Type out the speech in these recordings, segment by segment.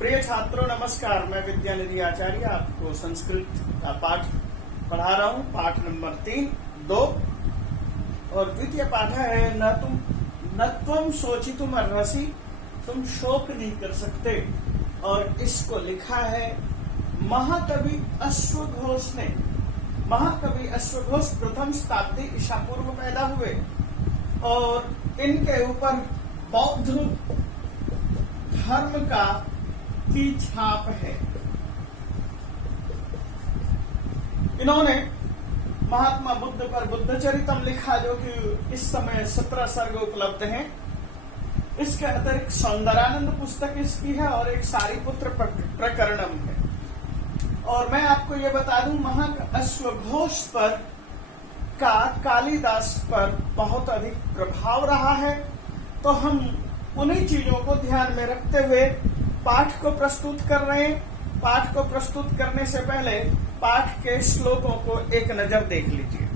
प्रिय छात्रों नमस्कार। मैं विद्यानिधि आचार्य आपको संस्कृत का पाठ पढ़ा रहा हूँ। पाठ नंबर 3-2 और द्वितीय पाठ है न त्वम शोचितुम अर्हसि, तुम शोक नहीं कर सकते। और इसको लिखा है महाकवि अश्वघोष ने। महाकवि अश्वघोष प्रथम शताब्दी ईसा पूर्व पैदा हुए और इनके ऊपर बौद्ध धर्म की छाप है। इन्होंने महात्मा बुद्ध पर बुद्धचरितम लिखा, जो कि इस समय 17 सर्ग उपलब्ध हैं। इसके अतिरिक्त सौंदरानंद पुस्तक इसकी है और एक सारीपुत्र प्रकरणम है। और मैं आपको ये बता दूं, अश्वघोष पर का कालिदास पर बहुत अधिक प्रभाव रहा है। तो हम उन्हीं चीजों को ध्यान में रखते हुए पाठ को प्रस्तुत कर रहे हैं। पाठ को प्रस्तुत करने से पहले पाठ के श्लोकों को एक नजर देख लीजिए।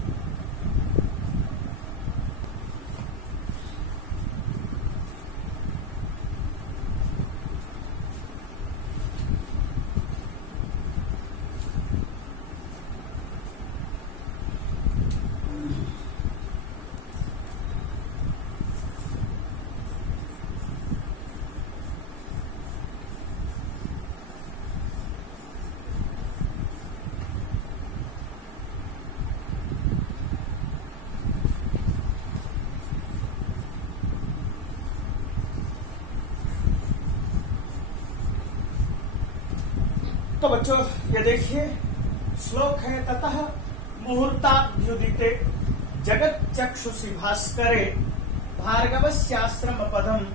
तो बच्चों ये देखिए, श्लोक है ततः मुहूर्ताभ्युदिते जगत चक्षुषि भास्करे भार्गवस्याश्रम पदम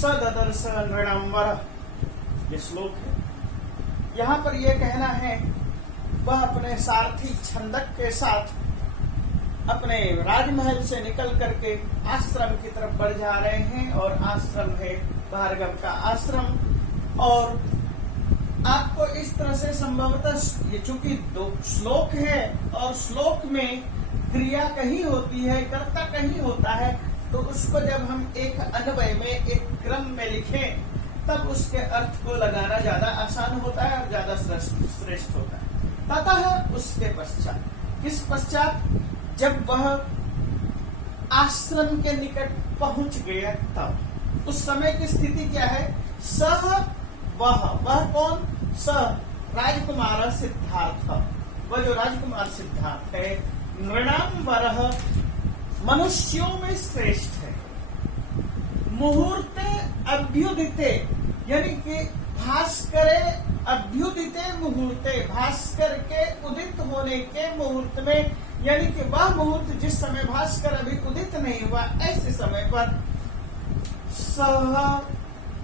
सददर्श नृणांबर। ये श्लोक है। यहाँ पर यह कहना है, वह अपने सारथी छंदक के साथ अपने राजमहल से निकल करके आश्रम की तरफ बढ़ जा रहे हैं। और आश्रम है भार्गव का आश्रम। और आपको इस तरह से संभवतः, ये चूंकि 2 श्लोक है और श्लोक में क्रिया कहीं होती है, कर्ता कहीं होता है, तो उसको जब हम एक अन्वय में, एक क्रम में लिखें, तब उसके अर्थ को लगाना ज्यादा आसान होता है और ज्यादा श्रेष्ठ होता है। ततः उसके पश्चात, किस पश्चात? जब वह आश्रम के निकट पहुंच गया तब। उस समय की स्थिति क्या है? सह वह कौन? स राजकुमार सिद्धार्थ, वह जो राजकुमार सिद्धार्थ है, नृणांबरः मनुष्यों में श्रेष्ठ है। मुहूर्ते अभ्युदिते, यानी कि भास्करे अभ्युदिते मुहूर्ते, भास्कर के उदित होने के मुहूर्त में, यानी कि वह मुहूर्त जिस समय भास्कर अभी उदित नहीं हुआ, ऐसे समय पर सह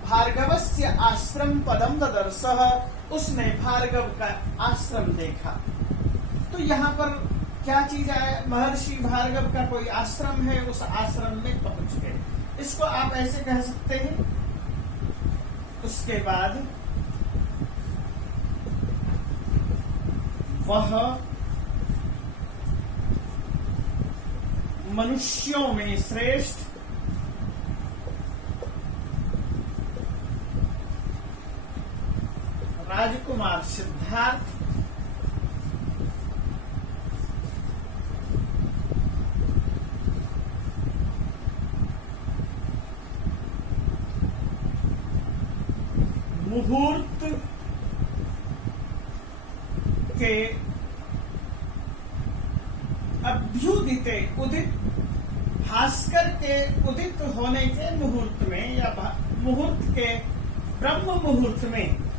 भार्गवस्य आश्रम पदम ददर्शः, उसने भार्गव का आश्रम देखा। तो यहाँ पर क्या चीज है? महर्षि भार्गव का कोई आश्रम है, उस आश्रम में पहुंच गए। इसको आप ऐसे कह सकते हैं। उसके बाद वह मनुष्यों में श्रेष्ठ राजकुमार सिद्धार्थ मुहूर्त के अभ्युदिते, उदित, भास्कर के उदित होने के मुहूर्त में, या मुहूर्त के ब्रह्म मुहूर्त में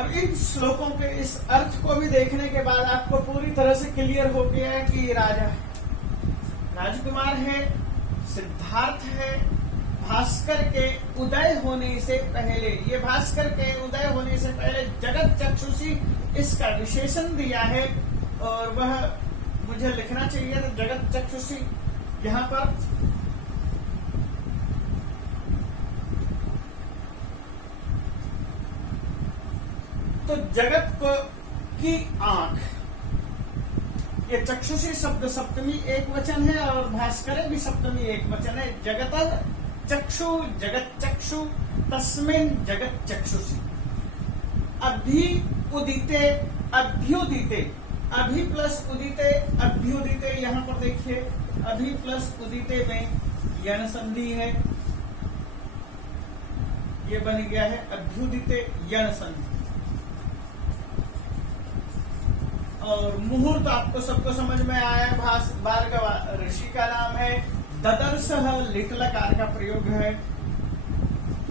अब इन श्लोकों के इस अर्थ को भी देखने के बाद आपको पूरी तरह से क्लियर हो गया है कि राजा राजकुमार है, सिद्धार्थ है। भास्कर के उदय होने से पहले, ये भास्कर के उदय होने से पहले जगत चक्षुषी इसका विशेषण दिया है, और वह मुझे लिखना चाहिए था जगत चक्षुषी यहाँ पर। तो जगत को की आंख, ये चक्षुषी शब्द सप्तमी एक वचन है और भास्कर भी सप्तमी एक वचन है। जगत चक्षु, जगत चक्षु, तस्मिन् जगत चक्षुषी। अभि उदिते, अभ्युदिते, अभि प्लस उदिते, अभ्युदिते। यहाँ पर देखिए अभि प्लस उदिते में यण संधि है, ये बन गया है अभ्युदिते यण संधि। और मुहूर्त आपको सबको समझ में आया, भार्गव ऋषि का नाम है। ददर्शः लिट लकार का प्रयोग है,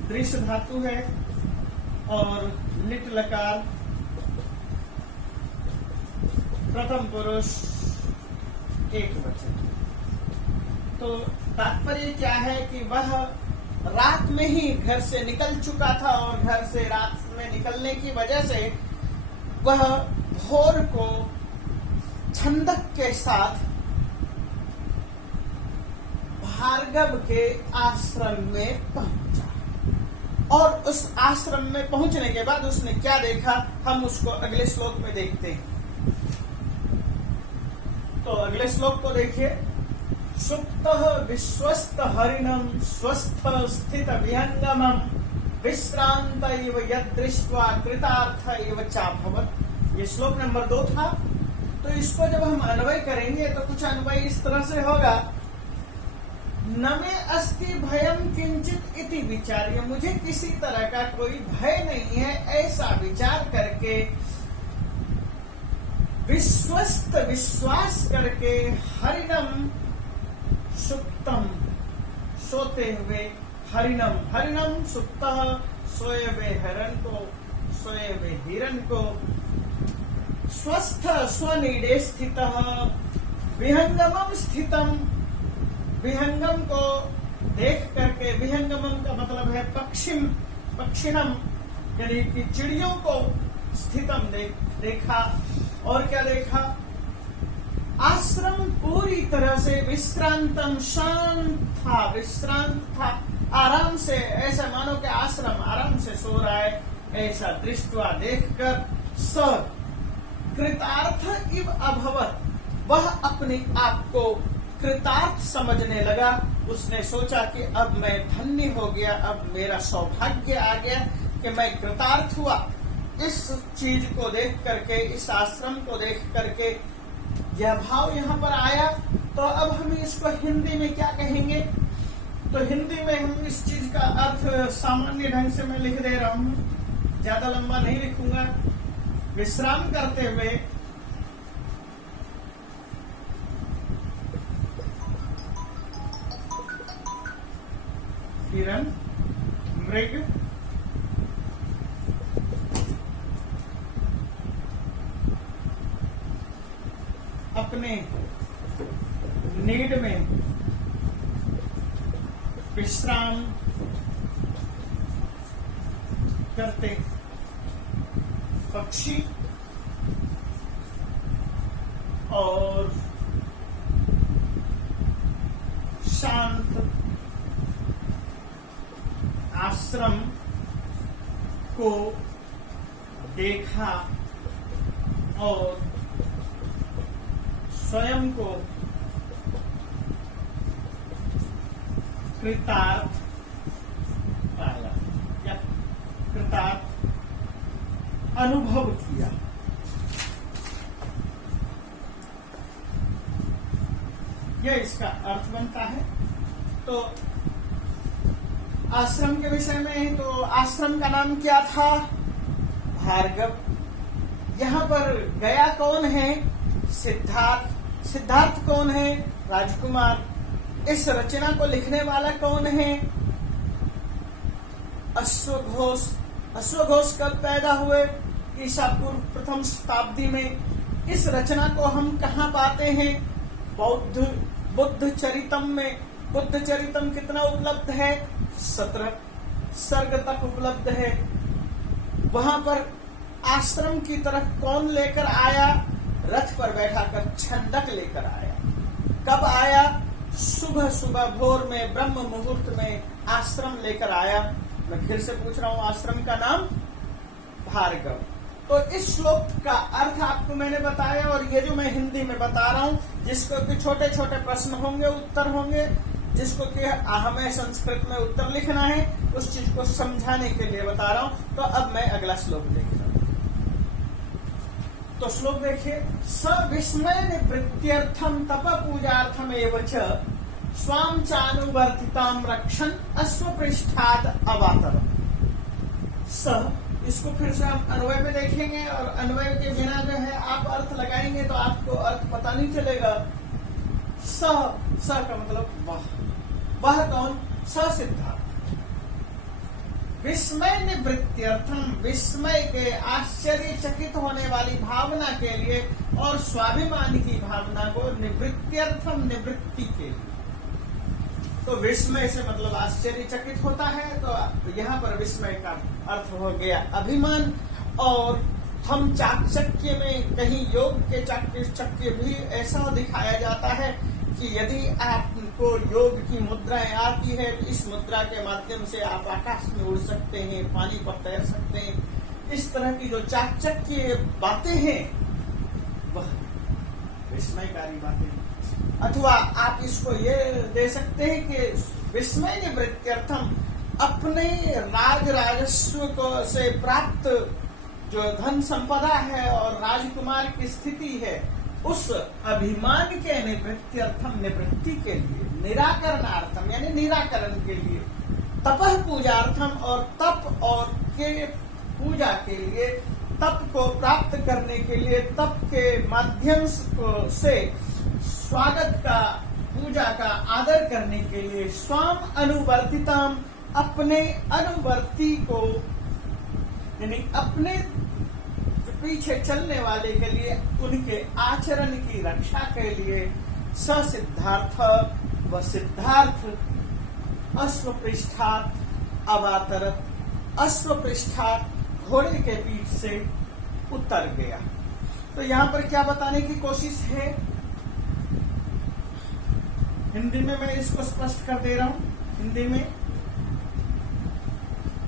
दृश्य धातु है, और लिट लकार प्रथम पुरुष एक वचन। तो तात्पर्य क्या है कि वह रात में ही घर से निकल चुका था, और घर से रात में निकलने की वजह से वह भोर को छंदक के साथ भार्गव के आश्रम में पहुंचा। और उस आश्रम में पहुंचने के बाद उसने क्या देखा, हम उसको अगले श्लोक में देखते हैं। तो अगले श्लोक को देखिए। सुप्तः विश्वस्त हरिणं स्वस्थ स्थित विहंगमं विश्रांत इव यदृष्ट्वा कृतार्थ इव चाभवत्। ये श्लोक नंबर 2 था। तो इसको जब हम अन्वय करेंगे तो कुछ अन्वय इस तरह से होगा। न मे अस्ति भयं किंचित इति विचार्य, मुझे किसी तरह का कोई भय नहीं है, ऐसा विचार करके विश्वस्त विश्वास करके हरिणम सुप्तम सोते हुए, हरिणम हरिणम सुप्तः सोए हुए हिरण को, सोए हुए हिरण को, स्वस्थ स्वनिडे स्थितः विहंगमम स्थितम, विहंगम को देख करके, विहंगमम का मतलब है पक्षिम, पक्षिणम यानी कि चिड़ियों को, स्थितम देखा। और क्या देखा, आश्रम पूरी तरह से विश्रांतम, शांत था, विश्रांत था, आराम से, ऐसा मानो कि आश्रम आराम से सो रहा है, ऐसा दृष्टवा देखकर स कृतार्थ इव अभवत, वह अपने आप को कृतार्थ समझने लगा। उसने सोचा कि अब मैं धन्य हो गया, अब मेरा सौभाग्य आ गया कि मैं कृतार्थ हुआ। इस चीज को देख करके, इस आश्रम को देख करके यह भाव यहाँ पर आया। तो अब हम इसको हिंदी में क्या कहेंगे, तो हिंदी में हम इस चीज का अर्थ सामान्य ढंग से मैं लिख दे रहा हूँ, ज्यादा लंबा नहीं लिखूंगा। विश्राम करते हुए हिरण, मृग, अपने नीड में विश्राम करते पक्षी और शांत आश्रम को देखा और स्वयं को कृतार्थ पाया या कृतार्थ अनुभव किया। यह इसका अर्थ बनता है। तो आश्रम के विषय में, तो आश्रम का नाम क्या था, भार्गव। यहाँ पर गया कौन है, सिद्धार्थ। सिद्धार्थ कौन है, राजकुमार। इस रचना को लिखने वाला कौन है, अश्वघोष। अश्वघोष कब पैदा हुए, ईसा पूर्व प्रथम शताब्दी में। इस रचना को हम कहाँ पाते हैं? बुद्ध चरितम में। बुद्ध चरितम कितना उपलब्ध है? 17 सर्ग तक उपलब्ध है। वहां पर आश्रम की तरफ कौन लेकर आया? रथ पर बैठाकर छंदक लेकर आया। कब आया? सुबह सुबह भोर में ब्रह्म मुहूर्त में आश्रम लेकर आया। मैं फिर से पूछ रहा हूं, आश्रम का नाम भार्गव। तो इस श्लोक का अर्थ आपको मैंने बताया, और ये जो मैं हिंदी में बता रहा हूं, जिसको कि छोटे छोटे प्रश्न होंगे, उत्तर होंगे, जिसको कि हमें संस्कृत में उत्तर लिखना है, उस चीज को समझाने के लिए बता रहा हूं। तो अब मैं अगला श्लोक देख रहा हूं। तो श्लोक देखिए, स विस्मय निवृत्त्यर्थम तप पूजार्थम एव च स्वाम चानुवर्तिताम रक्षण अश्वपृष्ठात् अवातर। स, इसको फिर से आप अन्वय में देखेंगे, और अन्वय के बिना जो है आप अर्थ लगाएंगे तो आपको अर्थ पता नहीं चलेगा। स का मतलब वह कौन? स सिद्धार्थ। विस्मय निवृत्त्यर्थम, विस्मय के आश्चर्यचकित होने वाली भावना के लिए, और स्वाभिमान की भावना को निवृत्त्यर्थम, निवृत्ति के लिए। तो विस्मय से मतलब आश्चर्यचकित होता है, तो यहाँ पर विस्मय का अर्थ हो गया अभिमान। और हम चाकचक्य में, कहीं योग के चाकचक्य भी ऐसा दिखाया जाता है कि यदि आपको योग की मुद्राएं आती है तो इस मुद्रा के माध्यम से आप आकाश में उड़ सकते हैं, पानी पर तैर सकते हैं। इस तरह की जो चाकचक्य बातें हैं वह विस्मयकारी बातें। अथवा आप इसको ये दे सकते हैं कि विस्मय निवृत्त्यर्थम, अपने राजस्व को से प्राप्त जो धन संपदा है और राजकुमार की स्थिति है, उस अभिमान के निवृत्त्यर्थम, निवृत्ति के लिए, निराकरणार्थम यानी निराकरण के लिए, तपः पूजार्थम, और तप और के पूजा के लिए, तप को प्राप्त करने के लिए, तप के माध्यम से स्वागत का, पूजा का आदर करने के लिए, स्वाम अनुवर्तिताम, अपने अनुवर्ती को यानी अपने पीछे चलने वाले के लिए, उनके आचरण की रक्षा के लिए, सिद्धार्थ, व सिद्धार्थ अश्वपृष्ठात् अवातरत, अश्वपृष्ठात् घोड़े के पीठ से उतर गया। तो यहाँ पर क्या बताने की कोशिश है? हिंदी में मैं इसको स्पष्ट कर दे रहा हूं। हिंदी में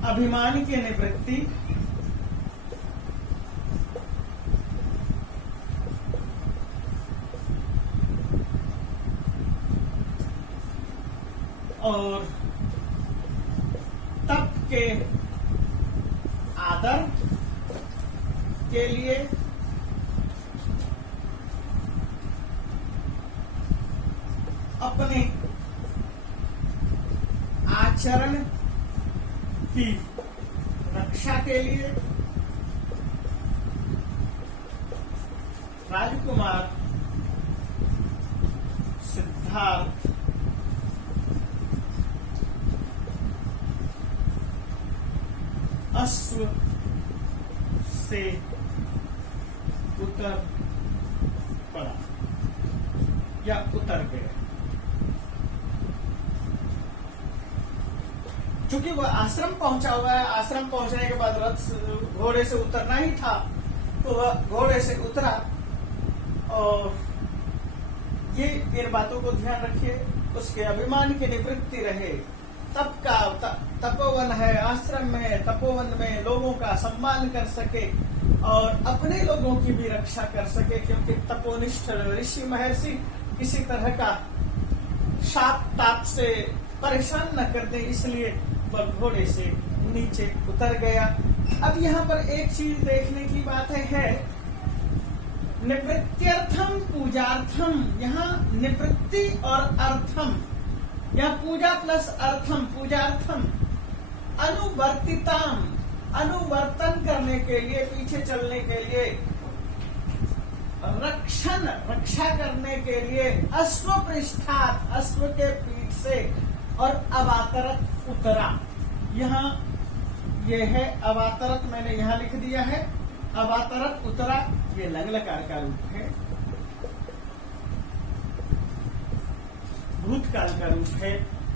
अभिमान की निवृत्ति, और तप के आदर के लिए, अपने आचरण की रक्षा के लिए, राजकुमार सिद्धार्थ अश्व से उतर पड़ा या उतर गया। चूंकि वह आश्रम पहुंचा हुआ है, आश्रम पहुंचने के बाद रथ घोड़े से उतरना ही था, तो वह घोड़े से उतरा। और ये इन बातों को ध्यान रखिए, उसके अभिमान की निवृत्ति रहे। तप का तपोवन है, आश्रम में, तपोवन में लोगों का सम्मान कर सके और अपने लोगों की भी रक्षा कर सके, क्योंकि तपोनिष्ठ ऋषि महर्षि किसी तरह का शाप ताप से परेशान न कर दे, इसलिए वह घोड़े से नीचे उतर गया। अब यहाँ पर एक चीज देखने की बात है, निवृत्त्यर्थम पूजार्थम, यहाँ निवृत्ति और अर्थम, यहाँ पूजा प्लस अर्थम, पूजार्थम, अनुवर्तिताम, अनुवर्तन करने के लिए, पीछे चलने के लिए, रक्षण, रक्षा करने के लिए, अश्वपृष्ठात्, अश्व के पीठ से, और अवातरत उतरा। यहाँ ये है अवातरत, मैंने यहाँ लिख दिया है, अवातरत उतरा, ये लंग लकार का रूप है। भूतकाल का रूप है।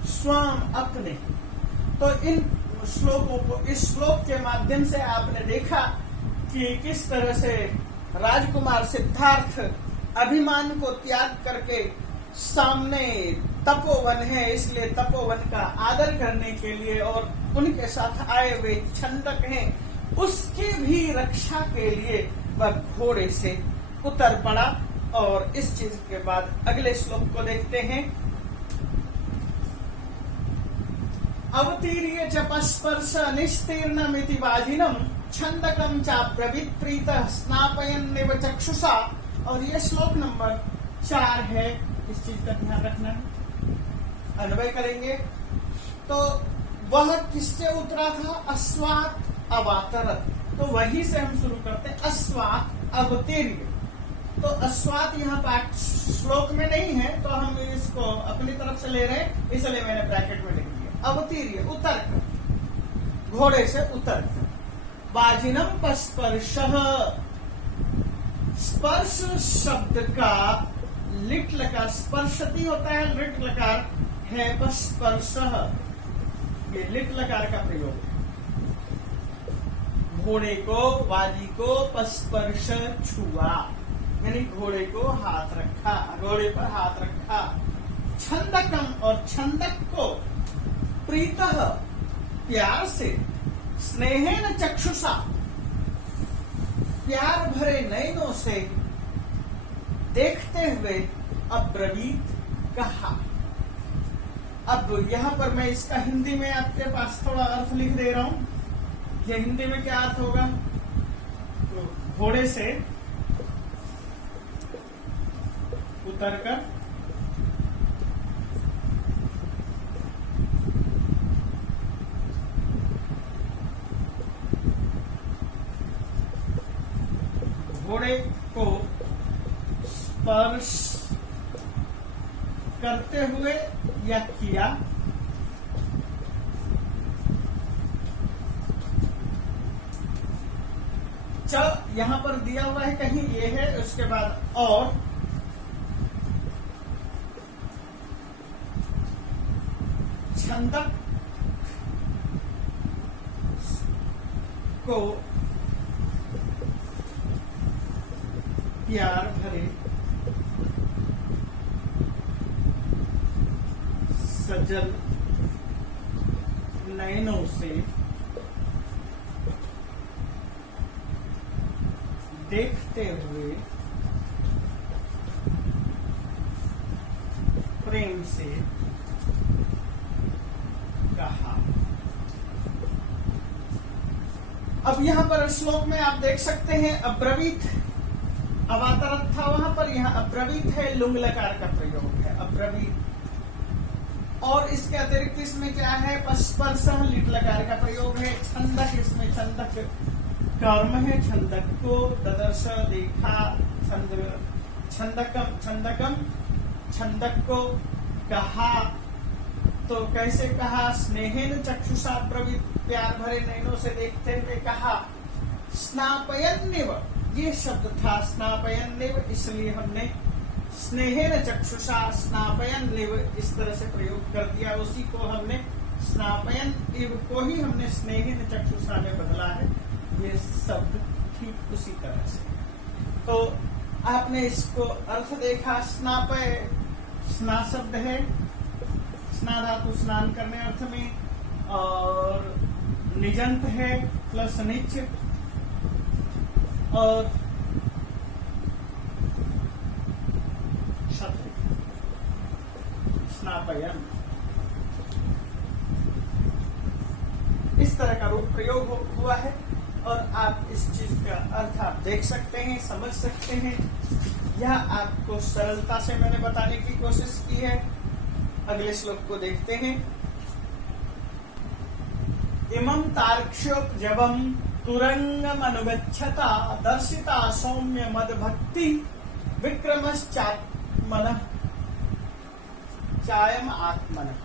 स्वम अपने। तो इन श्लोकों को, इस श्लोक के माध्यम से आपने देखा कि किस तरह से राजकुमार सिद्धार्थ अभिमान को त्याग करके, सामने तपोवन है इसलिए तपोवन का आदर करने के लिए और उनके साथ आए हुए छंदक हैं उसकी भी रक्षा के लिए वह घोड़े से उतर पड़ा। और इस चीज के बाद अगले श्लोक को देखते हैं। अवतीर्य च पस्पर्श निस्तीर्णमिति वाजिनम छंदकम चाब्रवीत प्रीतः स्नापयन्निव चक्षुषा। और ये श्लोक नंबर 4 है, इस चीज का ध्यान रखना है। अन्वय करेंगे तो वह किससे उतरा था? अस्वात् अवातरत। तो वही से हम शुरू करते हैं। अस्वात् अवतीर्य। तो अस्वात् यहाँ पाठ श्लोक में नहीं है तो हम इसको अपनी तरफ से ले रहे हैं, इसलिए मैंने ब्रैकेट में लिख दिया। अवतीर्य उतर कर, घोड़े से उतर कर। वाजिनम पस्पर्शः। स्पर्श शब्द का लिट लकार स्पर्शती होता है, लिट लकार है पस्पर्शः, ये लिट लकार का प्रयोग है। घोड़े को, वाजी को पस्पर्श छुआ, यानी घोड़े को हाथ रखा, घोड़े पर हाथ रखा। छंदकम, और छंदक को प्रीतः प्यार से, स्नेहेन चक्षुषा प्यार भरे नयनों से देखते हुए अब्रवीत कहा। अब यहां पर मैं इसका हिंदी में आपके पास थोड़ा अर्थ लिख दे रहा हूं। ये हिंदी में क्या अर्थ होगा? तो घोड़े से उतरकर घोड़े को स्पर्श करते हुए या किया, च यहां पर दिया हुआ है कहीं, ये है, उसके बाद और छंदक को प्यार भरे सजल नयनों से देखते हुए प्रेम से कहा। अब यहां पर श्लोक में आप देख सकते हैं अब्रवीत अवातरत था वहां पर, यहाँ अब्रवीत है, लुंग लकार का प्रयोग है अब्रवीत। और इसके अतिरिक्त इसमें क्या है? पस्पर्श लिट लकार का प्रयोग है। छंदक, इसमें छंदक कर्म है, छंदक को ददर्श देखा, छंदकम छंदकम छंदक को कहा। तो कैसे कहा? स्नेहेन चक्षुषा प्रवीत, प्यार भरे नयनों से देखते हुए कहा। स्नापयन्निव, ये शब्द था स्नापयन्निव, इसलिए हमने स्नेहेन चक्षुषा स्नापयन्निव इस तरह से प्रयोग कर दिया। उसी को हमने स्नापयन्निव को ही हमने स्नेहेन चक्षुषा में बदला है। ये शब्द ठीक उसी तरह से। तो आपने इसको अर्थ देखा। स्नापय, स्ना शब्द है, स्ना धातु स्नान करने अर्थ में, और निजंत है प्लस निच, और शब्द स्नापयन, इस तरह का रूप प्रयोग हुआ है। और आप इस चीज का अर्थ आप देख सकते हैं, समझ सकते हैं। यह आपको सरलता से मैंने बताने की कोशिश की है। अगले श्लोक को देखते हैं। इमं तार्क्ष्योपजवं तुरंगमनुगच्छता दर्शिता सौम्य मद भक्ति विक्रमश्चात्मनः चायम आत्मनः।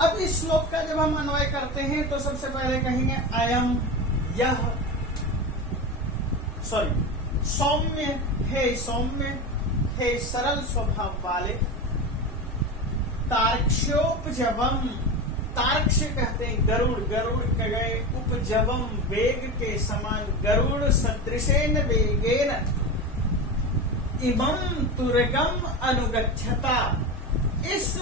अब इस श्लोक का जब हम अन्वय करते हैं तो सबसे पहले कहेंगे अयम, यह सौम्य, हे सरल स्वभाव वाले, तार्क्ष्योपजवम, तार्क्ष कहते हैं गरुड़, गरुड़ कह गए, उपजवम वेग के समान, गरुड़ सदृशेन वेगेन, इमं तुरगम अनुगच्छता, इस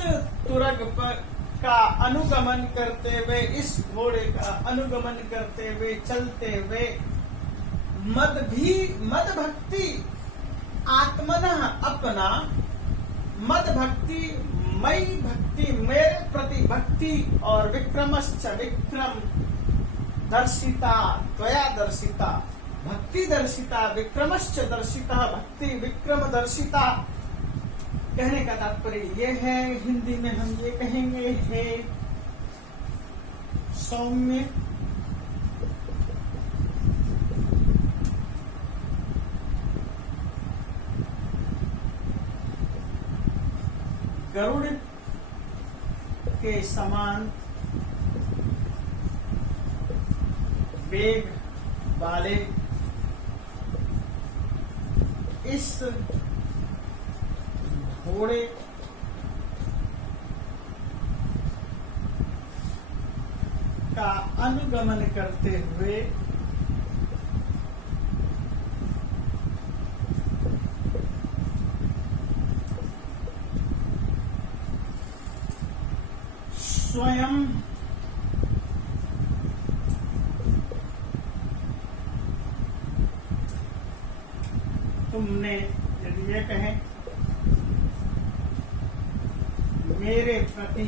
तुरग पर का अनुगमन करते हुए, इस घोड़े का अनुगमन करते हुए, चलते हुए, मद भक्ति आत्मनः अपना, मद भक्ति मई भक्ति मेरे प्रति भक्ति, और विक्रमश्च विक्रम दर्शिता, त्वया दर्शिता, भक्ति दर्शिता, विक्रमश्च दर्शिता, भक्ति विक्रम दर्शिता। कहने का तात्पर्य ये है, हिंदी में हम ये कहेंगे, हे सौम्य, गरुड़ के समान वेग वाले इस घोड़े का अनुगमन करते हुए स्वयं तुमने, यदि ये कहें, मेरे प्रति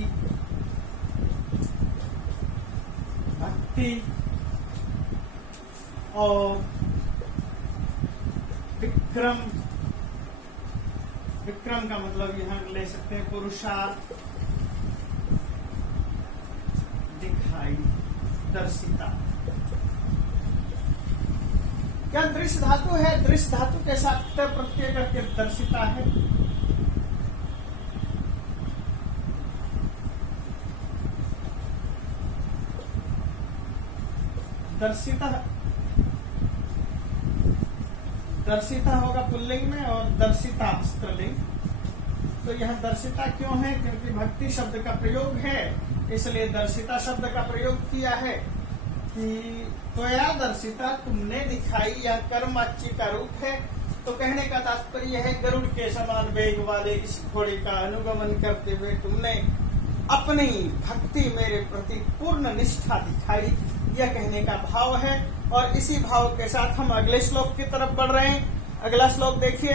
भक्ति और विक्रम, विक्रम का मतलब यहां ले सकते हैं पुरुषार्थ, दिखाई, दर्शिता। क्या दृश्य धातु है? दृश्य धातु के साथ प्रत्यय करके दर्शिता है। दर्शिता, दर्शिता होगा पुल्लिंग में और दर्शिता स्त्रीलिंग। तो यह दर्शिता क्यों है? क्योंकि भक्ति शब्द का प्रयोग है, इसलिए दर्शिता शब्द का प्रयोग किया है कि त्वया दर्शिता, तुमने दिखाई, यह कर्मवाच्य का रूप है। तो कहने का तात्पर्य है, गरुड़ के समान वेग वाले इस घोड़े का अनुगमन करते हुए तुमने अपनी भक्ति मेरे प्रति पूर्ण निष्ठा दिखाई, यह कहने का भाव है। और इसी भाव के साथ हम अगले श्लोक की तरफ बढ़ रहे हैं। अगला श्लोक देखिए,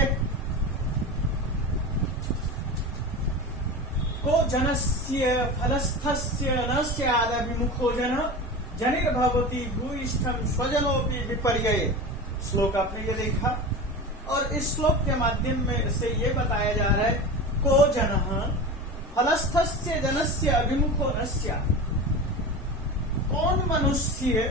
को जनस्य फलस्थस्य न स्यादभिमुखो जन, जनिर्भवति भूयिष्ठम स्वजनोपि विपर्यये। श्लोक आपने ये देखा, और इस श्लोक के माध्यम में से ये बताया जा रहा है, को जनः फलस्थस्य जनस्य अभिमुखो न स्यात्। कौन मनुष्य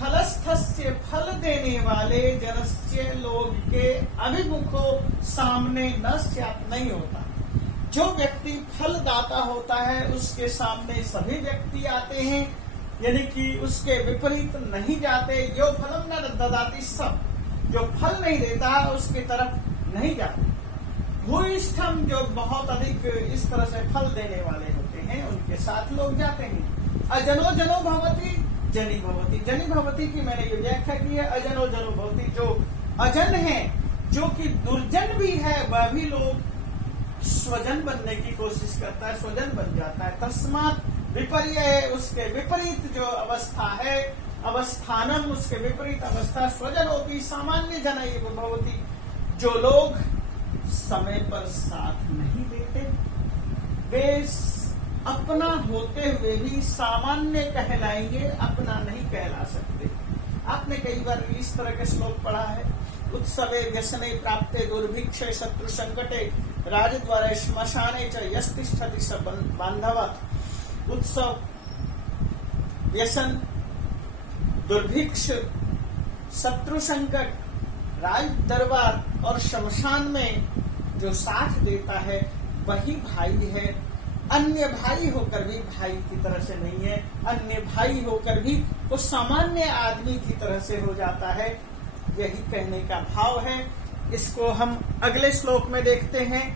फलस्थस्य, फल देने वाले, जनस्य, लोग के, अभिमुखो, सामने, न स्यात्, नहीं होता। जो व्यक्ति फलदाता होता है उसके सामने सभी व्यक्ति आते हैं, यानी कि उसके विपरीत नहीं जाते। यो फलम न ददाति, सब जो फल नहीं देता उसकी तरफ नहीं जाते। भूयिष्ठम, जो बहुत अधिक इस तरह से फल देने वाले होते हैं, उनके साथ लोग जाते हैं। अजनो जनो भवति, जनी भवति। जनी भवति की मैंने ये व्याख्या की है, अजनो जनो भवति, जो अजन है, जो कि दुर्जन भी है, वह भी लोग स्वजन बनने की कोशिश करता है, स्वजन बन जाता है। तस्मात् विपर्य है, उसके विपरीत जो अवस्था है, अवस्थानम, उसके विपरीत अवस्था, स्वजनोपि सामान्य जन एव भवति, जो लोग समय पर साथ नहीं देते, वे अपना होते हुए भी सामान्य कहलाएंगे, अपना नहीं कहला सकते। आपने कई बार इस तरह के श्लोक पढ़ा है, उत्सवे व्यसने प्राप्ते दुर्भिक्षे शत्रु संकटे राजद्वारे श्मशाने च यस्तिष्ठति स बांधव। उत्सव, व्यसन, दुर्भिक्ष, शत्रु संकट, राज दरबार और शमशान में जो साथ देता है वही भाई है। अन्य भाई होकर भी भाई की तरह से नहीं है, अन्य भाई होकर भी वो सामान्य आदमी की तरह से हो जाता है। यही कहने का भाव है। इसको हम अगले श्लोक में देखते हैं।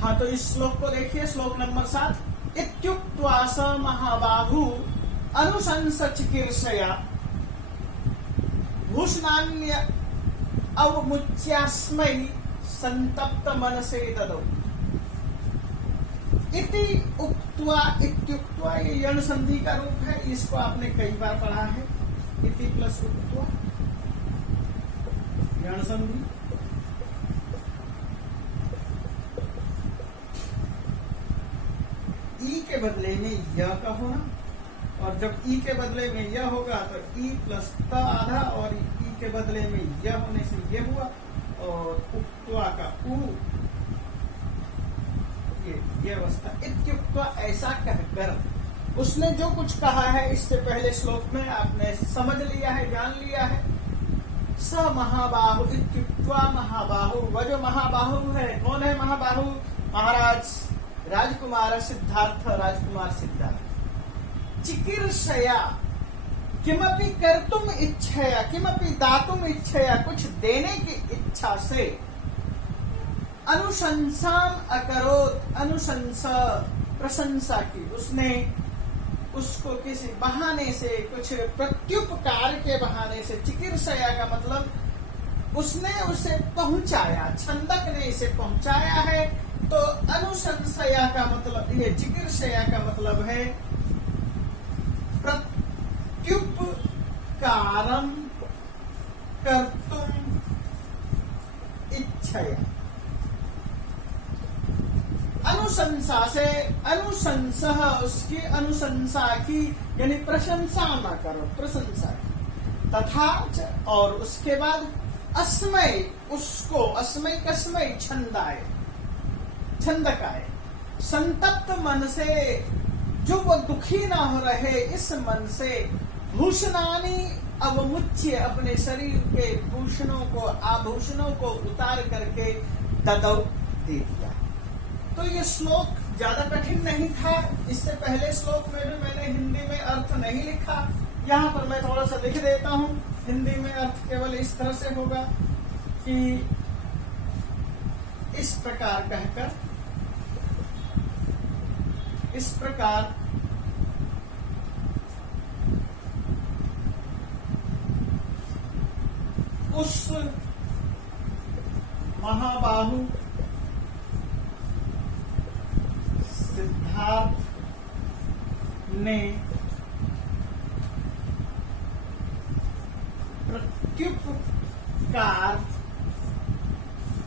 हाँ, तो इस श्लोक को देखिए, श्लोक नंबर 7। इत्युक्त्वा स महाबाहु अनुशंस चिकीर्षया भूषणान्य अवमुच्यास्मै संतप्त मनसे ददौ। इति उक्त्वा, इत्युक्त्वा ये यण संधि का रूप है। इसको आपने कई बार पढ़ा है। इति प्लस उक्त्वा यण संधि। ई के बदले में य का होना, और जब ई के बदले में य होगा तो ई प्लस त आधा, और ई के बदले में य होने से ये हुआ, और उक्त्वा का उ, ये अवस्था। इत्युक्त्वा ऐसा कहकर, उसने जो कुछ कहा है इससे पहले श्लोक में आपने समझ लिया है, जान लिया है। स महाबाहु इत्युक्त्वा महाबाहु, वह जो महाबाहु है, कौन है महाबाहु? महाराज राजकुमार सिद्धार्थ, राजकुमार सिद्धार्थ। चिकीर्षया, किमपि कर्तुम इच्छया, किमपि दातुम इच्छया, कुछ देने की इच्छा से, अनुशंसाम अकरोत, अनुशंसा प्रशंसा की, उसने उसको किसी बहाने से, कुछ प्रत्युपकार के बहाने से, चिकीर्षया का मतलब उसने उसे पहुंचाया, छंदक ने इसे पहुंचाया है। तो अनुशंसया का मतलब, ये चिकीर्षया का मतलब है प्रत्युपकारम कर्तुम इच्छया। अनुशंसा से, अनुशंसा उसकी अनुशंसा की, यानी प्रशंसा न करो, प्रशंसा की। तथा और उसके बाद अस्मय, उसको, अस्मय कस्मय, छंदाए, छंदकाए, संतप्त मन से, जो वो दुखी ना हो रहे, इस मन से, भूषणानि अवमुच्य, अपने शरीर के भूषणों को, आभूषणों को उतार करके ददौ, दे दिया। तो ये श्लोक ज्यादा कठिन नहीं था। इससे पहले श्लोक में भी मैंने हिंदी में अर्थ नहीं लिखा, यहाँ पर मैं थोड़ा सा लिख देता हूँ। हिंदी में अर्थ केवल इस तरह से होगा कि इस प्रकार कहकर, इस प्रकार उस महाबाहु सिद्धार्थ ने प्रत्युपकार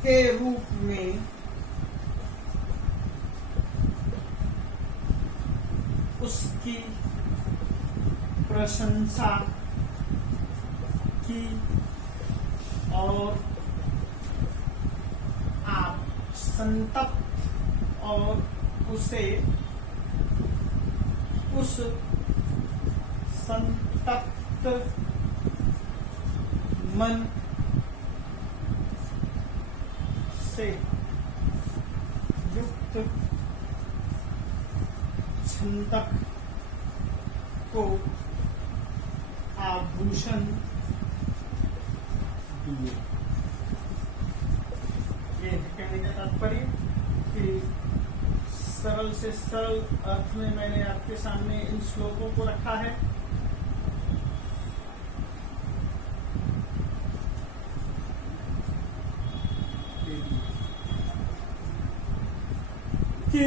के रूप में उसकी प्रशंसा की, और आप संतप्त, और उसे, उस संतप्त मन से युक्त छंदक को आभूषण दिए। ये कहने का तात्पर्य कि सरल से सरल अर्थ में मैंने आपके सामने इन श्लोकों को रखा है। कि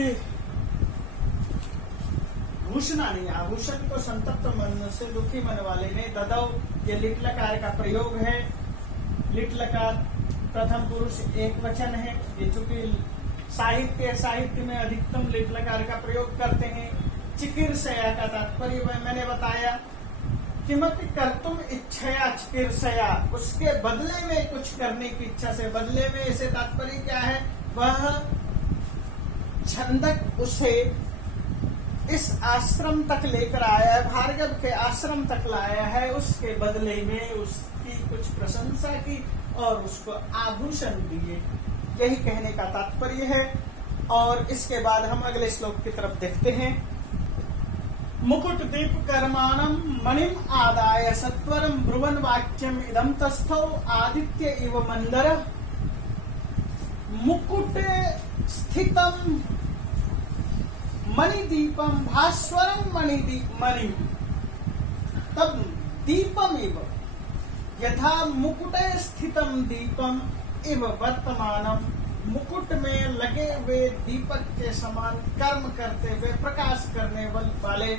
भूषणानि, आभूषण को संतप्त मन से, दुखी मन वाले ने, ददौ, ये लिट लकार का प्रयोग है। लिट लकार प्रथम पुरुष एक वचन है। ये चूंकि साहित्य में अधिकतम लिट लकार का प्रयोग करते हैं। चिकीर्षया का तात्पर्य मैंने बताया, किमपि कर्तुम इच्छया चिकीर्षया, उसके बदले में कुछ करने की इच्छा से। बदले में इसे तात्पर्य क्या है? वह छंदक उसे इस आश्रम तक लेकर आया है, भार्गव के आश्रम तक लाया है। उसके बदले में उसकी कुछ प्रशंसा की और उसको आभूषण दिए, यही कहने का तात्पर्य है। और इसके बाद हम अगले श्लोक की तरफ देखते हैं। मुकुट दीप कर्माणम मणिम आदाय सत्वरम ब्रुवन वाक्यम इदम तस्थौ आदित्य इव मंदर। मुकुट स्थितम मणिदीपम भास्वरम मणि तब दीपम इव यथा मुकुटे स्थितम दीपम इव वर्तमानम। मुकुट में लगे हुए दीपक के समान कर्म करते हुए प्रकाश करने वाले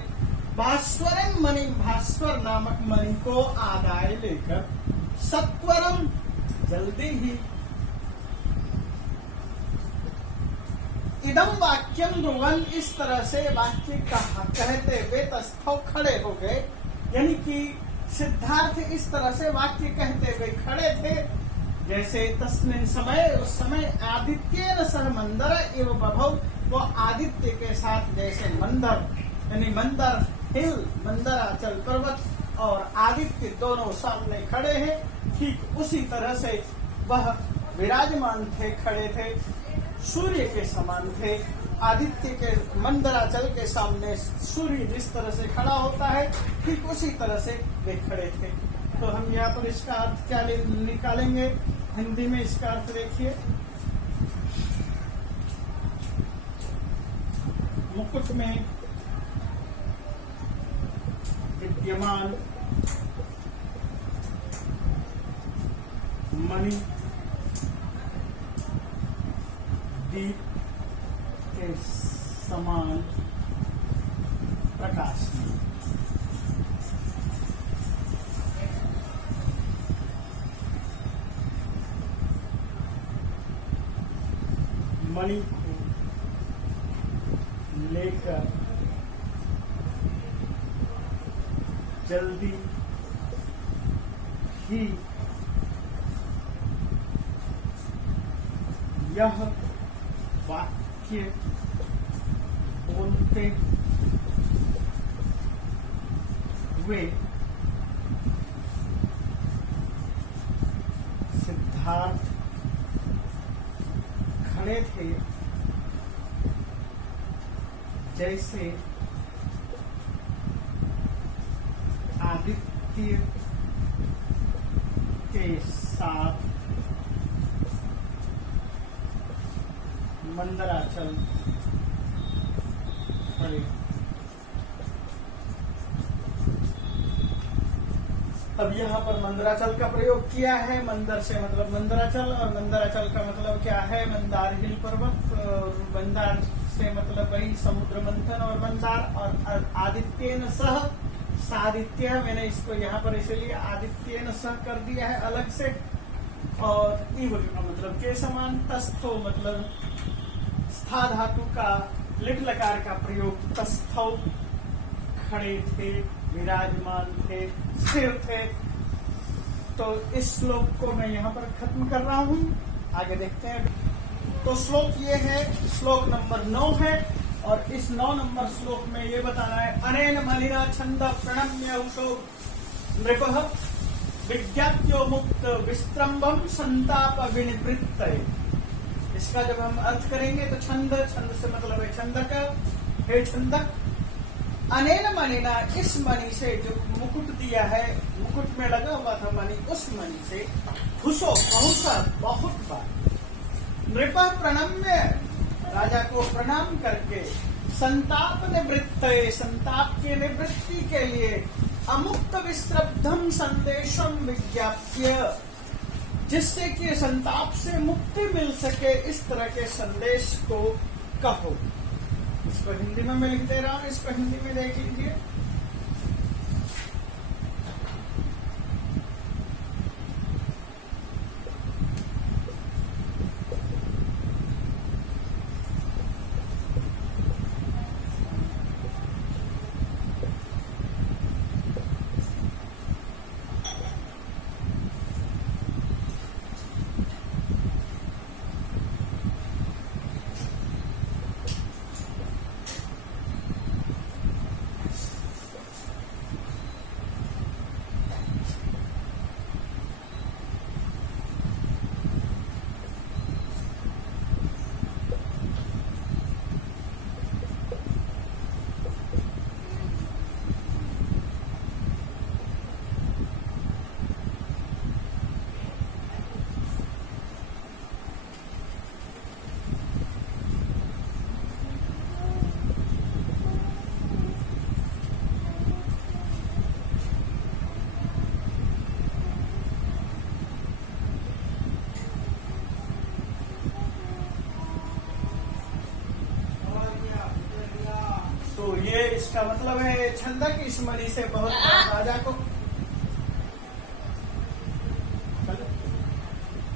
भास्वरम मणि भास्वर नामक मणि को आदाय लेकर सत्वरम जल्दी ही इदम वाक्यम ब्रुवन इस तरह से वाक्य कहते हुए तस्थौ खड़े हो गए। यानी कि सिद्धार्थ इस तरह से वाक्य कहते हुए खड़े थे जैसे तस्मिन समय उस समय आदित्य सह मंदर एवं बभौ वो आदित्य के साथ जैसे मंदर यानी मंदर हिल मंदराचल पर्वत और आदित्य दोनों सामने खड़े हैं ठीक उसी तरह से वह विराजमान थे खड़े थे सूर्य के समान थे। आदित्य के मंदराचल के सामने सूर्य जिस तरह से खड़ा होता है ठीक उसी तरह से वे खड़े थे। तो हम यहाँ पर इसका अर्थ क्या निकालेंगे हिंदी में इसका अर्थ देखिए। मुकुट में विद्यमान मणि दीप के समान प्रकाश मणि को लेकर जल्दी ही यह वाक्य बोलते हुए सिद्धार्थ खड़े थे जैसे आदित्य के साथ मंदराचल खड़े। अब यहाँ पर मंदराचल का प्रयोग किया है। मंदर से मतलब मंदराचल और मंदराचल का मतलब क्या है मंदार हिल पर्वत और मंदार से मतलब वही समुद्र मंथन और मंदार और आदित्यन सह सादित्य मैंने इसको यहाँ पर इसलिए आदित्यन सह कर दिया है अलग से। और इव का मतलब के समान तस्थो मतलब स्था धातु का लिट लकार का प्रयोग तस्थौ खड़े थे विराजमान थे स्थिर थे। तो इस श्लोक को मैं यहाँ पर खत्म कर रहा हूँ। आगे देखते हैं। तो श्लोक ये है श्लोक नंबर 9 है और इस 9 नंबर श्लोक में ये बताना है अनेन मलिना छंद प्रणम्य उषो नृपः विज्ञाप्यो मुक्त विस्त्रम्भम संताप विनिवृत्त। इसका जब हम अर्थ करेंगे तो छंद से मतलब है छंदक हे छंदक अनेन मणिना इस मणि से जो मुकुट दिया है मुकुट में लगा हुआ था मणि उस मणि से खुशो बहुत बार नृप प्रणम्य राजा को प्रणाम करके संताप निवृत्त संताप के निवृत्ति के लिए अमुक्त विस्रब्धम संदेशम विज्ञाप्य जिससे कि संताप से मुक्ति मिल सके इस तरह के संदेश को कहो। इसको हिंदी में मैं लिख दे रहा हूं इसको हिंदी में देख लीजिए। इसका मतलब है छंदक इस मणि से बहुत राजा को,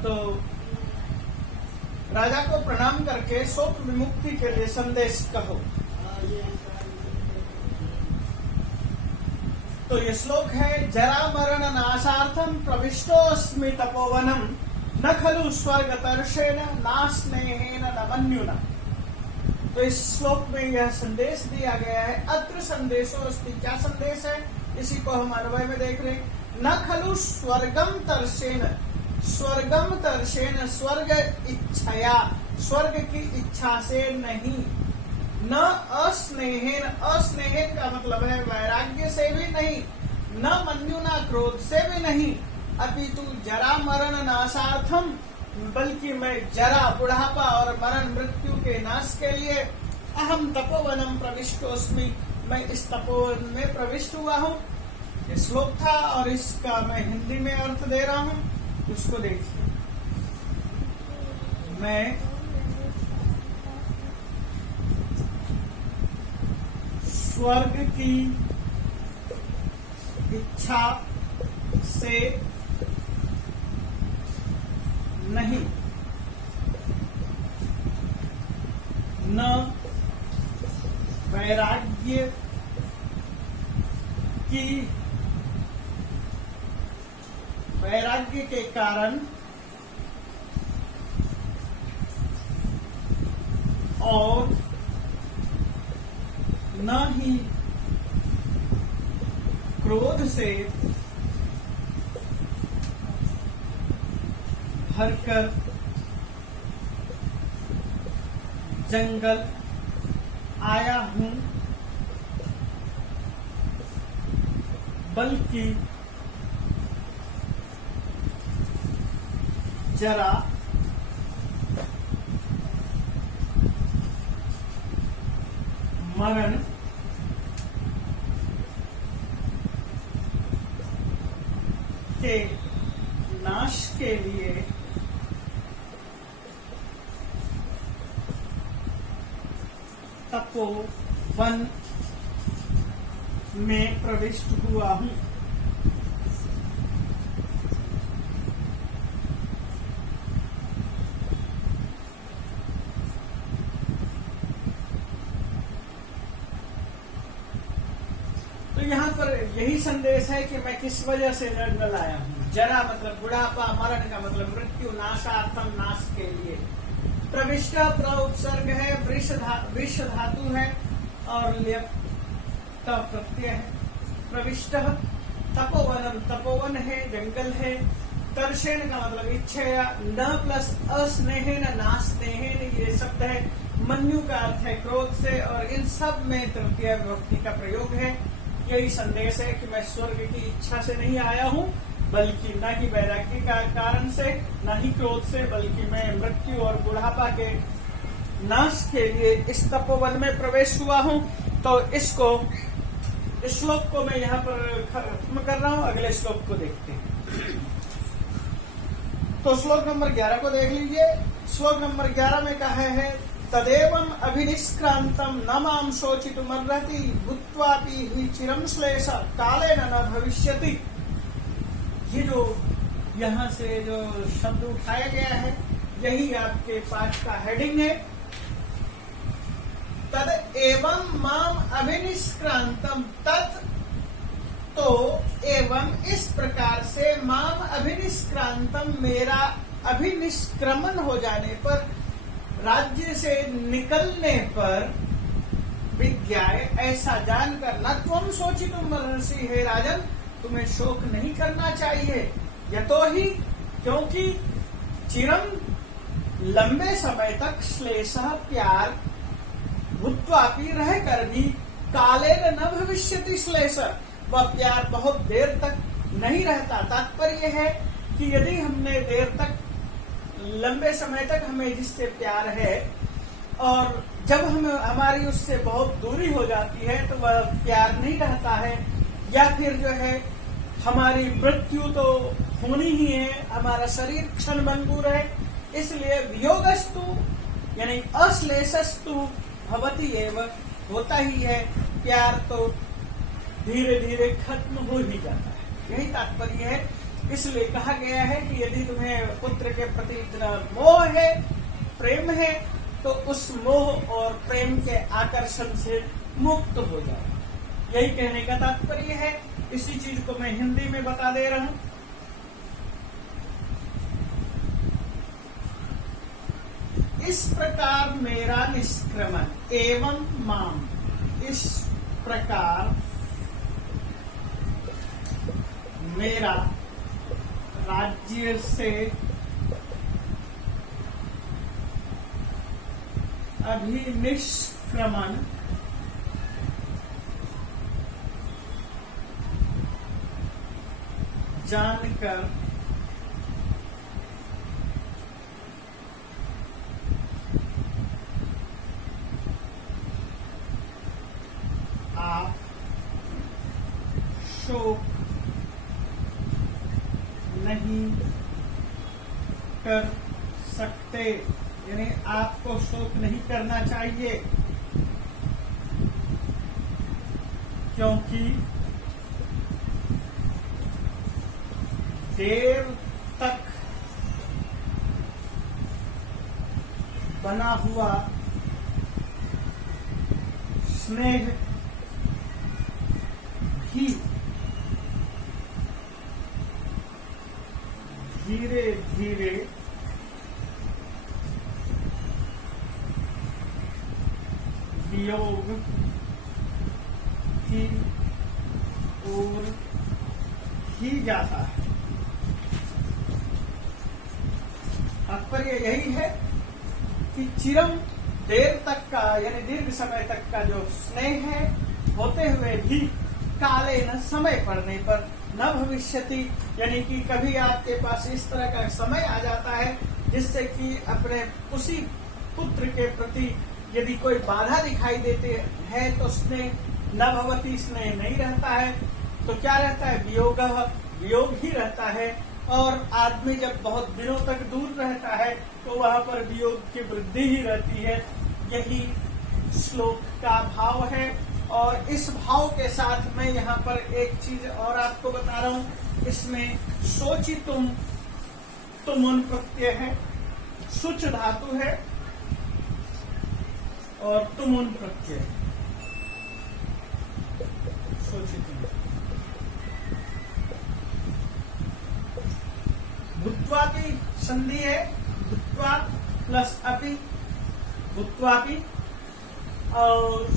तो राजा को प्रणाम करके शोक विमुक्ति के लिए संदेश कहो। तो ये श्लोक है, जरा मरण नाशार्थम प्रविष्टोस्मि तपोवनम न खलु स्वर्ग तर्षेण ना स्नेहेन न मन्युना। तो इस श्लोक में यह संदेश दिया गया है, अत्र संदेशो अस्ति। क्या संदेश है, इसी को हम अन्वय में देख रहे हैं। न खलु स्वर्गम तर्षेण, स्वर्गम तर्षेण, स्वर्ग इच्छया, स्वर्ग की इच्छा से नहीं। न अस्नेहेन, अस्नेहेन का मतलब है वैराग्य से भी नहीं, न मन्युना, क्रोध से भी नहीं, अपितु जरा मरण नाशार्थम, बल्कि मैं जरा, बुढ़ापा और मरण, मृत्यु के नाश के लिए अहम तपोवनम प्रविष्टोस्मि, मैं इस तपोवन में प्रविष्ट हुआ हूँ। ये श्लोक था और इसका मैं हिंदी में अर्थ दे रहा हूँ, उसको देखिए। मैं स्वर्ग की इच्छा से नहीं, न वैराग्य की, वैराग्य के कारण और न ही क्रोध से भरकर जंगल आया हूं, बल्कि जरा मरण के नाश के लिए तपोवन में प्रविष्ट हुआ हूं। तो यहाँ पर यही संदेश है कि मैं किस वजह से जंगल आया हूँ। जरा मतलब बुढ़ापा, मरण का मतलब मृत्यु, नाशार्थम, नाश के लिए। प्रविष्ट प्र उपसर्ग है, वृष धातु है और ल्यप प्रत्यय है। प्रविष्ट तपोवनम, तपोवन है, जंगल है। तर्षेण का मतलब इच्छया, न प्लस अस्नेहेन, ना स्नेहेन, ये शब्द है। मन्यु का अर्थ है क्रोध से, और इन सब में तृतीय विभक्ति का प्रयोग है। यही संदेश है कि मैं स्वर्ग की इच्छा से नहीं आया हूँ, बल्कि न ही वैराग्य का कारण से, न ही क्रोध से, बल्कि मैं मृत्यु और बुढ़ापा के नाश के लिए इस तपोवन में प्रवेश हुआ हूँ। तो इस श्लोक को मैं यहाँ पर खत्म कर रहा हूँ। अगले श्लोक को देखते हैं। तो श्लोक नंबर 11 को देख लीजिए। श्लोक नंबर 11 में कहा है, तदेवं अभिनिष्क्रांतम न माम शोचितुमर्हति भूत्वापि हि चिरं श्लेष कालेन न भविष्यति। ये जो यहाँ से जो शब्द उठाया गया है, यही आपके पाठ का हेडिंग है। तद एवं माम अभिनिष्क्रांतम, तत् तो एवं इस प्रकार से, माम अभिनिष्क्रांतम मेरा अभिनिष्क्रमण हो जाने पर, राज्य से निकलने पर, विज्ञाय ऐसा जानकर, न त्वम शोचितुम महर्षि, हे राजन तुम्हें शोक नहीं करना चाहिए। यतोहि क्योंकि चिरम लंबे समय तक, श्लेष प्यार, भूत्वापि रहकर भी, कालेन न भविष्यति श्लेष, वह प्यार बहुत देर तक नहीं रहता। तात्पर्य है कि यदि हमने देर तक, लंबे समय तक हमें जिससे प्यार है, और जब हमारी उससे बहुत दूरी हो जाती है तो वह प्यार नहीं रहता है, या फिर जो है हमारी मृत्यु तो होनी ही है, हमारा शरीर क्षण भंगुर है। इसलिए वियोगस्तु यानी अश्लेषस्तु भवति एव, होता ही है। प्यार तो धीरे धीरे खत्म हो ही जाता है। यही तात्पर्य है। इसलिए कहा गया है कि यदि तुम्हें पुत्र के प्रति इतना मोह है, प्रेम है, तो उस मोह और प्रेम के आकर्षण से मुक्त हो जाओ। यही कहने का तात्पर्य है। इसी चीज को मैं हिंदी में बता दे रहा हूं। इस प्रकार मेरा निष्क्रमण एवं माम, इस प्रकार मेरा राज्य से अभिनिष्क्रमण जानकर आप शोक नहीं कर सकते, यानी आपको शोक नहीं करना चाहिए, क्योंकि देर तक बना हुआ स्नेह भी धीरे धीरे वियोग की ओर ही जाता है। तात्पर्य यही है कि चिरम देर तक का, यानी दीर्घ समय तक का जो स्नेह है, होते हुए भी काले न समय पड़ने पर न भविष्यति, यानी कि कभी आपके पास इस तरह का समय आ जाता है जिससे कि अपने उसी पुत्र के प्रति यदि कोई बाधा दिखाई देते है तो स्नेह न भवती, स्नेह नहीं रहता है। तो क्या रहता है? वियोग, वियोग ही रहता है। और आदमी जब बहुत दिनों तक दूर रहता है तो वहां पर वियोग की वृद्धि ही रहती है। यही श्लोक का भाव है। और इस भाव के साथ मैं यहाँ पर एक चीज और आपको बता रहा हूँ। इसमें शोचितुम, तुमुन प्रत्यय है, शुच धातु है और तुमुन प्रत्यय, शोचितुम। भूत्वापि संधि है, भूत्वा प्लस अपि, भूत्वापि। और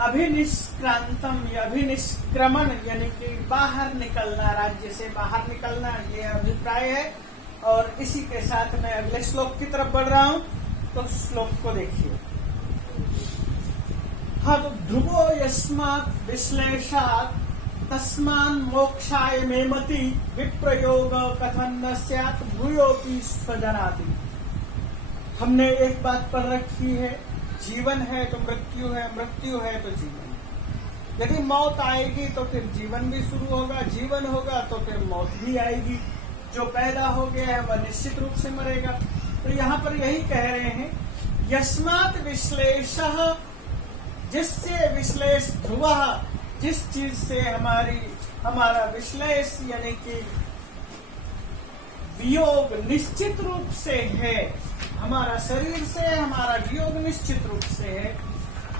अभिनिष्क्रांतम या अभिनिष्क्रमण यानी कि बाहर निकलना, राज्य से बाहर निकलना, ये अभिप्राय है। और इसी के साथ मैं अगले श्लोक की तरफ बढ़ रहा हूं। तो श्लोक को देखिए। हर ध्रुवो यस्मात् विश्लेषात् तस्मान् मोक्षाय मे मति, विप्रयोग कथन न स्यात् भूयोपि स्वजनाति। हमने एक बात पर रखी है, जीवन है तो मृत्यु है, मृत्यु है तो जीवन है। यदि मौत आएगी तो फिर जीवन भी शुरू होगा, जीवन होगा तो फिर मौत भी आएगी। जो पैदा हो गया है वह निश्चित रूप से मरेगा। तो यहाँ पर यही कह रहे हैं, यस्मात् विश्लेषः, जिससे विश्लेष ध्रुवः, जिस चीज से हमारा विश्लेष यानी कि वियोग निश्चित रूप से है, हमारा शरीर से हमारा वियोग निश्चित रूप से है।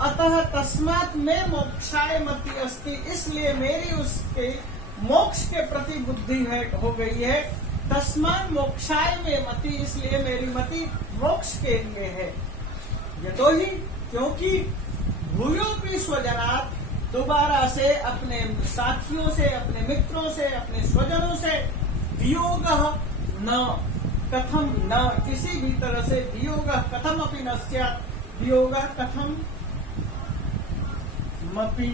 अतः तस्मात् में मोक्षाय मति अस्ति, इसलिए मेरी उसके मोक्ष के प्रति बुद्धि है हो गई है। तस्मात् मोक्षाय में मति, इसलिए मेरी मति मोक्ष के लिए है। यतो ही, क्योंकि भूयोपि स्वजनात्, दोबारा से अपने साथियों से, अपने मित्रों से, अपने स्वजनों से वियोग न कथम, न किसी भी तरह से वियोग कथम अपि न स्यात्, वियोग कथम मपि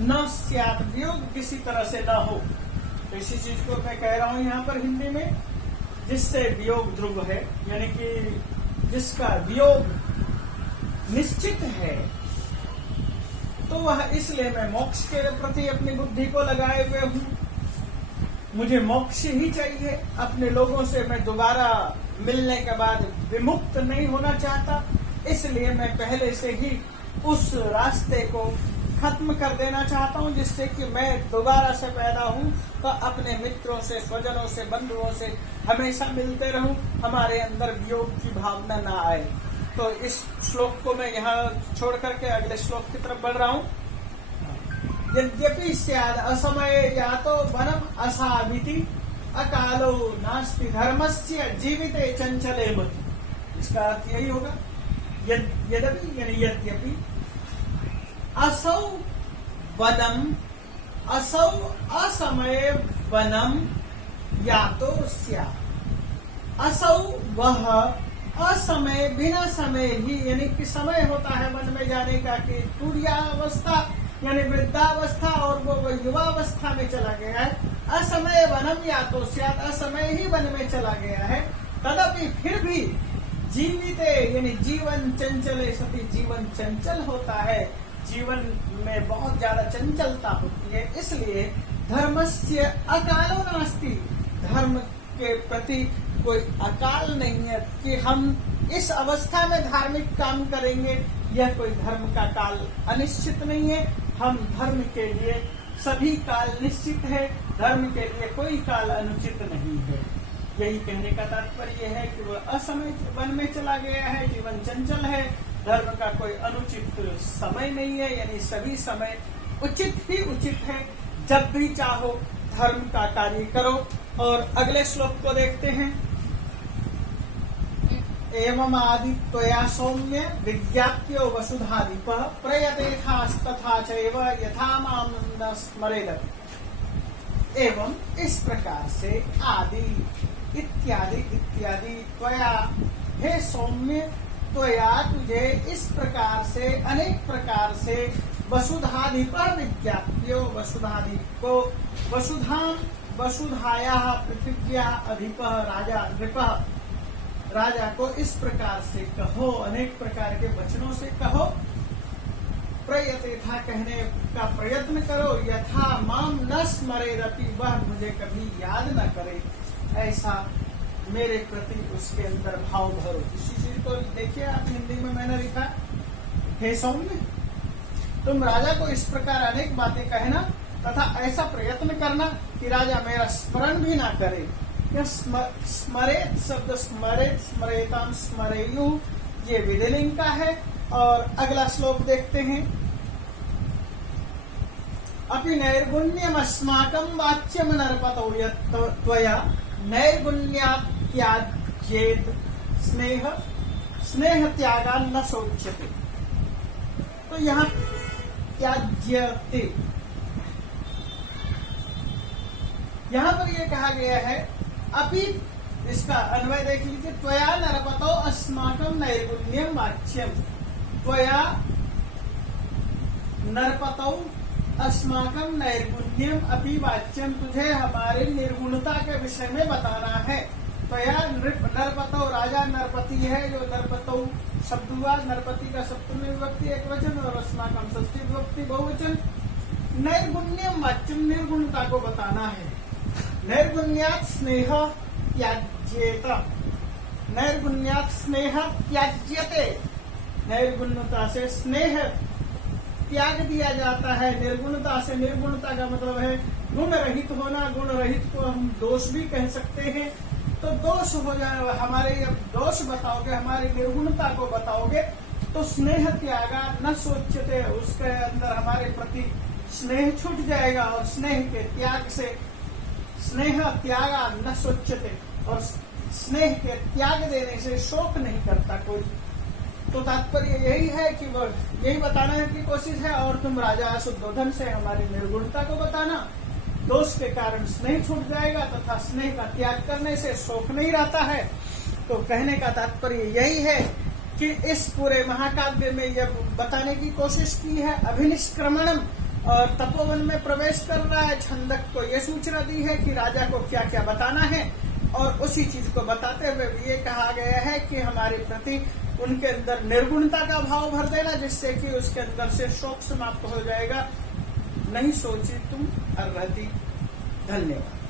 न स्यात्, वियोग किसी तरह से न हो। तो इसी चीज को मैं कह रहा हूं यहाँ पर हिंदी में, जिससे वियोग ध्रुव है, यानी कि जिसका वियोग निश्चित है, तो वह, इसलिए मैं मोक्ष के प्रति अपनी बुद्धि को लगाए हुए हूँ। मुझे मोक्ष ही चाहिए। अपने लोगों से मैं दोबारा मिलने के बाद विमुक्त नहीं होना चाहता, इसलिए मैं पहले से ही उस रास्ते को खत्म कर देना चाहता हूँ, जिससे कि मैं दोबारा से पैदा हूँ तो अपने मित्रों से, स्वजनों से, बंधुओं से हमेशा मिलते रहूं, हमारे अंदर वियोग की भावना ना आए। तो इस श्लोक को मैं यहाँ छोड़ करके अगले श्लोक की तरफ बढ़ रहा हूँ। यद्यपि स्याद असमये यातो वनम असाविति अकालो नास्ति धर्मस्य जीविते चंचले मति। इसका अर्थ यही होगा, यद्यपि यानी यद्यपि असौ वनम, असौ असमये वनम यातो स्यात्। असौ वह, असमय बिना समय ही, यानी कि समय होता है वन में जाने का कि तुर्यावस्था यानी वृद्धावस्था और वो युवावस्था में चला गया है। असमय वनम यातो स्यात्, असमय ही वन में चला गया है। तदपि फिर भी जीविते यानी जीवन चंचले सति, जीवन चंचल होता है, जीवन में बहुत ज्यादा चंचलता होती है। इसलिए धर्मस्य अकालो नास्ति, धर्म के प्रति कोई अकाल नहीं है कि हम इस अवस्था में धार्मिक काम करेंगे, यह कोई धर्म का काल अनिश्चित नहीं है। हम धर्म के लिए सभी काल निश्चित है, धर्म के लिए कोई काल अनुचित नहीं है। यही कहने का तात्पर्य है कि वह असमय वन में चला गया है, जीवन चंचल है, धर्म का कोई अनुचित समय नहीं है, यानी सभी समय उचित ही उचित है। जब भी चाहो धर्म का कार्य करो। और अगले श्लोक को देखते हैं। एवं आदित्वया सौम्य विज्ञाप्यो वसुधाधिपः प्रयतेथास्तथा चैव यथा मां न स्मरेत्। एवं इस प्रकार से आदि इत्यादि इत्यादि त्वया, हे सौम्य, त्वया तुझे इस प्रकार से, अनेक प्रकार से वसुधाधिपः विज्ञाप्यो, वसुधाधिपो, वसुधाम, वसुधायाः पृथिव्याः अधिपः राजा नृपः, राजा को इस प्रकार से कहो, अनेक प्रकार के वचनों से कहो। प्रयतेथा, कहने का प्रयत्न करो। यथा माम न स्मरेरपि, वह मुझे कभी याद न करे, ऐसा मेरे प्रति उसके अंदर भाव भरो। इसी चीज को देखिए आप, हिंदी में मैंने लिखा, हे सौम्य, तुम राजा को इस प्रकार अनेक बातें कहना तथा ऐसा प्रयत्न करना कि राजा मेरा स्मरण भी ना करे। यह स्मरेत शब्द, स्मरेत, स्मरेताम, स्मरेयु, ये विधिलिंग का है। और अगला श्लोक देखते हैं। अपि नैर्गुण्यम अस्माकं वाच्यम नरपतौ यत् त्वया नैर्गुण्यात् त्याज्येत स्नेह, स्नेह त्यागान न शोच्यते। तो यहाँ त्याज्यते, यहाँ पर यह कहा गया है, अभी इसका अन्वय देख लीजिए। त्वया नरपतो अस्माकं नैर्गुण्यम वाच्यम, त्वया नरपतो अस्माकं नैर्गुण्यम अपि वाच्यम, तुझे हमारे निर्गुणता के विषय में बताना है। त्वया नरपतो, राजा नरपति है, जो नरपतो शब्द हुआ, नरपति का सप्तमी विभक्ति एक वचन और अस्माकं षष्ठी विभक्ति बहुवचन। नैर्गुण्यम वाच्यम, निर्गुणता को बताना है। नैर्गुण्यात् स्नेह त्याज्येत, नैर्गुण्यात् स्नेह त्याज्यते, नैर्गुणता से स्नेह त्याग दिया जाता है। निर्गुणता से, निर्गुणता का मतलब है गुण रहित होना। गुण रहित को हम दोष भी कह सकते हैं। तो दोष हो जाए, हमारे जब दोष बताओगे, हमारी निर्गुणता को बताओगे, तो स्नेह त्यागा न सोच्यते, उसके अंदर हमारे प्रति स्नेह छूट जाएगा। और स्नेह के त्याग से, स्नेह त्यागा न सोच्यते, और स्नेह के त्याग देने से शोक नहीं करता कोई। तो तात्पर्य यही है कि वो यही बताने की कोशिश है। और तुम राजा शुद्धोधन से हमारी निर्गुणता को बताना, दोष के कारण स्नेह छूट जाएगा तथा स्नेह का त्याग करने से शोक नहीं रहता है। तो कहने का तात्पर्य यही है कि इस पूरे महाकाव्य में यह बताने की कोशिश की है, अभिनिष्क्रमणम, और तपोवन में प्रवेश कर रहा है। छंदक को यह सूचना दी है कि राजा को क्या क्या बताना है, और उसी चीज को बताते हुए ये कहा गया है कि हमारे प्रति उनके अंदर निर्गुणता का भाव भर देना, जिससे कि उसके अंदर से शोक समाप्त हो जाएगा। नहीं सोची तुम अर्हति। धन्यवाद।